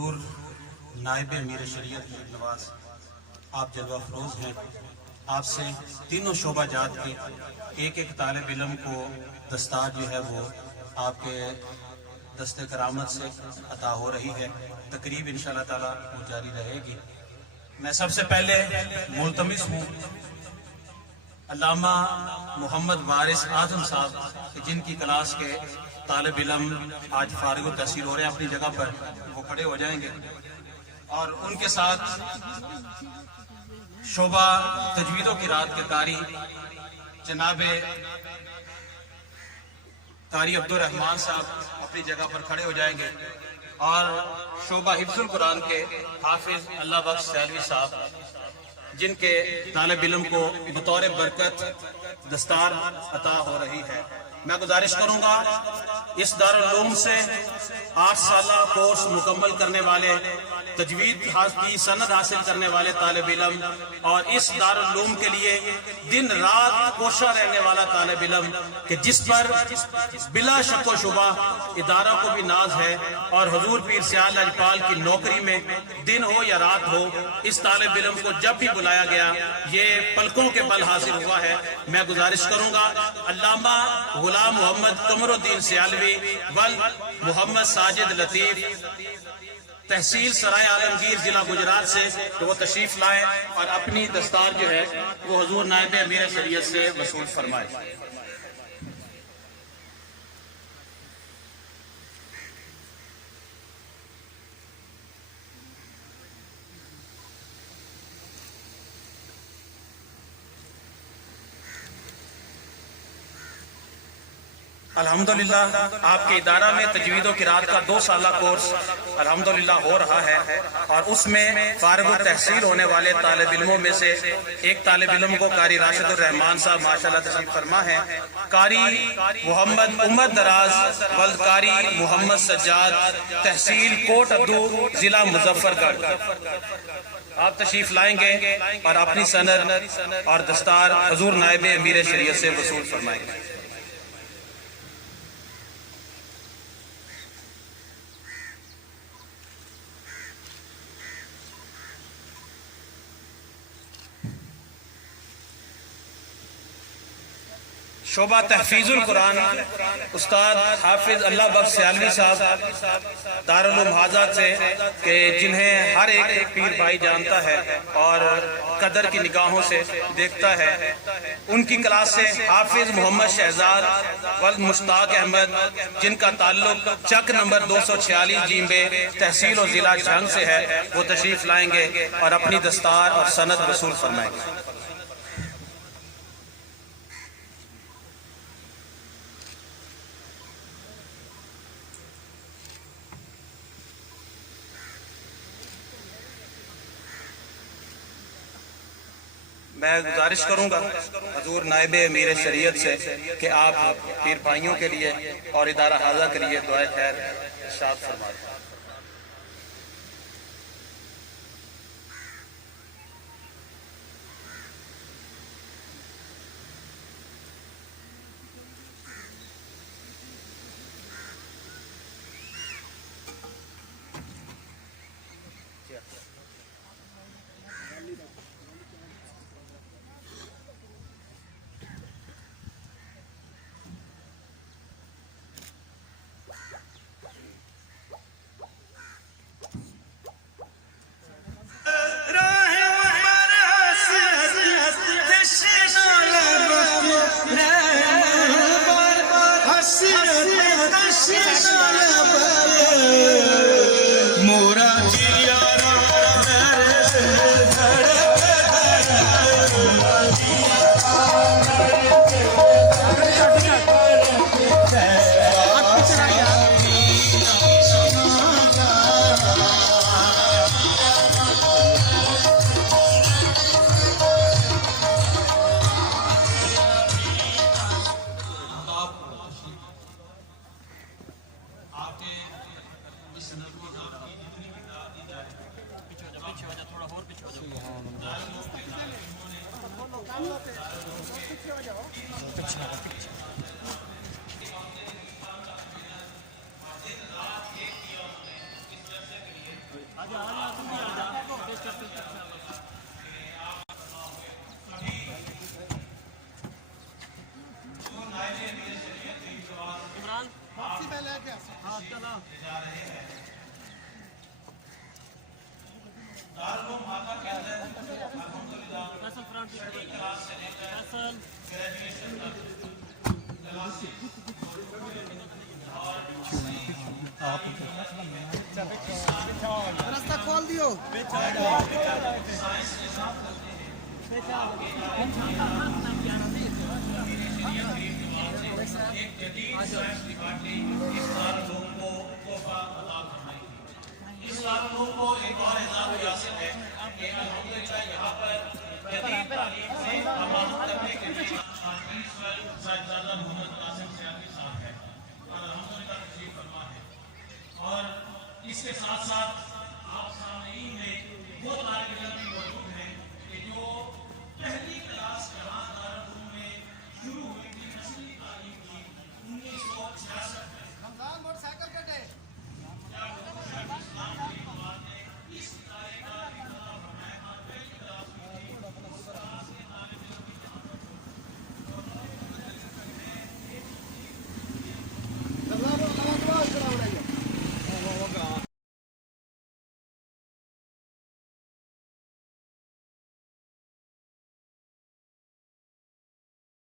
हुजूर नायब अमीर शरीयत नवाज आप जलवा फरोज हैं। आपसे तीनों शोबा जात की एक एक तालिब इल्म को दस्तार जो है वो आपके दस्ते करामत से अता हो रही है। तकरीब इंशाअल्लाह ताला वो जारी रहेगी। मैं सबसे पहले मुल्तमिस हूँ अल्लामा मोहम्मद वारिस आजम साहब, जिनकी क्लास के तालिब इल्म आज फारिग तहसील हो रहे हैं, अपनी जगह पर वो खड़े हो जाएंगे और उनके साथ शोबा तजवीदों की रात के कारी जनाबे कारी अब्दुल रहमान साहब अपनी जगह पर खड़े हो जाएंगे और शोबा हिफ्जुल कुरान के हाफिज अल्लाह बख्श सैलवी साहब, जिनके तालिब इल्म को बतौर बरकत दस्तार अता हो रही है। मैं गुजारिश करूंगा इस दारुल उलूम से 8 साल कोर्स मुकम्मल करने वाले, तजवीद की सनद हासिल करने वाले तालिब इल्म और इस दारुल उलूम के लिए दिन रात कोशा रहने वाला तालिब इल्म कि जिस पर बिला शक व शुबा इदारा को भी नाज है और हुजूर पीर सियाल लजपाल की नौकरी में दिन हो या रात हो, इस तालिब इल्म को जब भी बुलाया गया ये पलकों के बल हासिल हुआ है। मैं गुजारिश करूंगा अल्लामा गुलाम मोहम्मद कमरुद्दीन सियालवी वल मोहम्मद साजिद लतीफ तहसील सराय आलमगीर जिला गुजरात से तो वो तशरीफ लाएं और अपनी दस्तार जो है वो हुजूर नायब अमीर शरीयत से वसूल फरमाए। अल्हम्दुलिल्लाह आपके इदारा में तजवीदों की रात का 2 साल कोर्स अल्हम्दुलिल्लाह हो रहा है और उसमें फारिग तहसील होने वाले तालिब इल्मों में से एक तालिब इल्म को कारी राशिदुर रहमान साहब माशाअल्लाह तशरीफ फरमा है, कारी मोहम्मद उमर दराज वल्द कारी मोहम्मद सज्जाद तहसील कोट अब्दू जिला मुजफ्फरगढ़, आप तशरीफ लाएंगे और अपनी सनद और दस्तार हुजूर नायब अमीर शरीयत से वसूल फरमाएंगे। शोबा तहफीजुल कुरान उस्ताद हाफिज अल्लाह बख्श सैलवी साहब दारुल उलूम हाजा से कि जिन्हें हर एक पीर भाई जानता है और कदर की निगाहों से देखता है, उनकी क्लास से हाफिज मोहम्मद शहजाद वल्द मुश्ताक अहमद, जिनका ताल्लुक चक नंबर 246 जींबे तहसील और जिला झंग से है, वो तशरीफ लाएंगे और अपनी दस्तार और सनद वसूल फरमाएंगे। मैं गुजारिश करूंगा हजूर नायब अमीर शरीयत से कि आप पीर भाइयों के लिए और इदारा हाजा के लिए दुआ खैर इरशाद फरमाएं। दारुल माता के अंदर अल्हम्दुलिल्लाह छठी क्लास से लेकर ग्रेजुएशन तक रास्ता खोल दियो। एक जदीद साइंस डिपार्टमेंट इस साल लोगों को तोहफा अता फरमाएगी। इस साल लोगों को एक और इनाम हासिल है कि अल्हम्दुलिल्लाह यहाँ पर जदीद तालीम से अमानत करने के लिए साहिबजादा मोहम्मद कासिम सियासी साहब है और अल्हम्दुलिल्लाह तशरीफ फरमा है। और इसके साथ साथ आप सामने में वो तालिब इल्म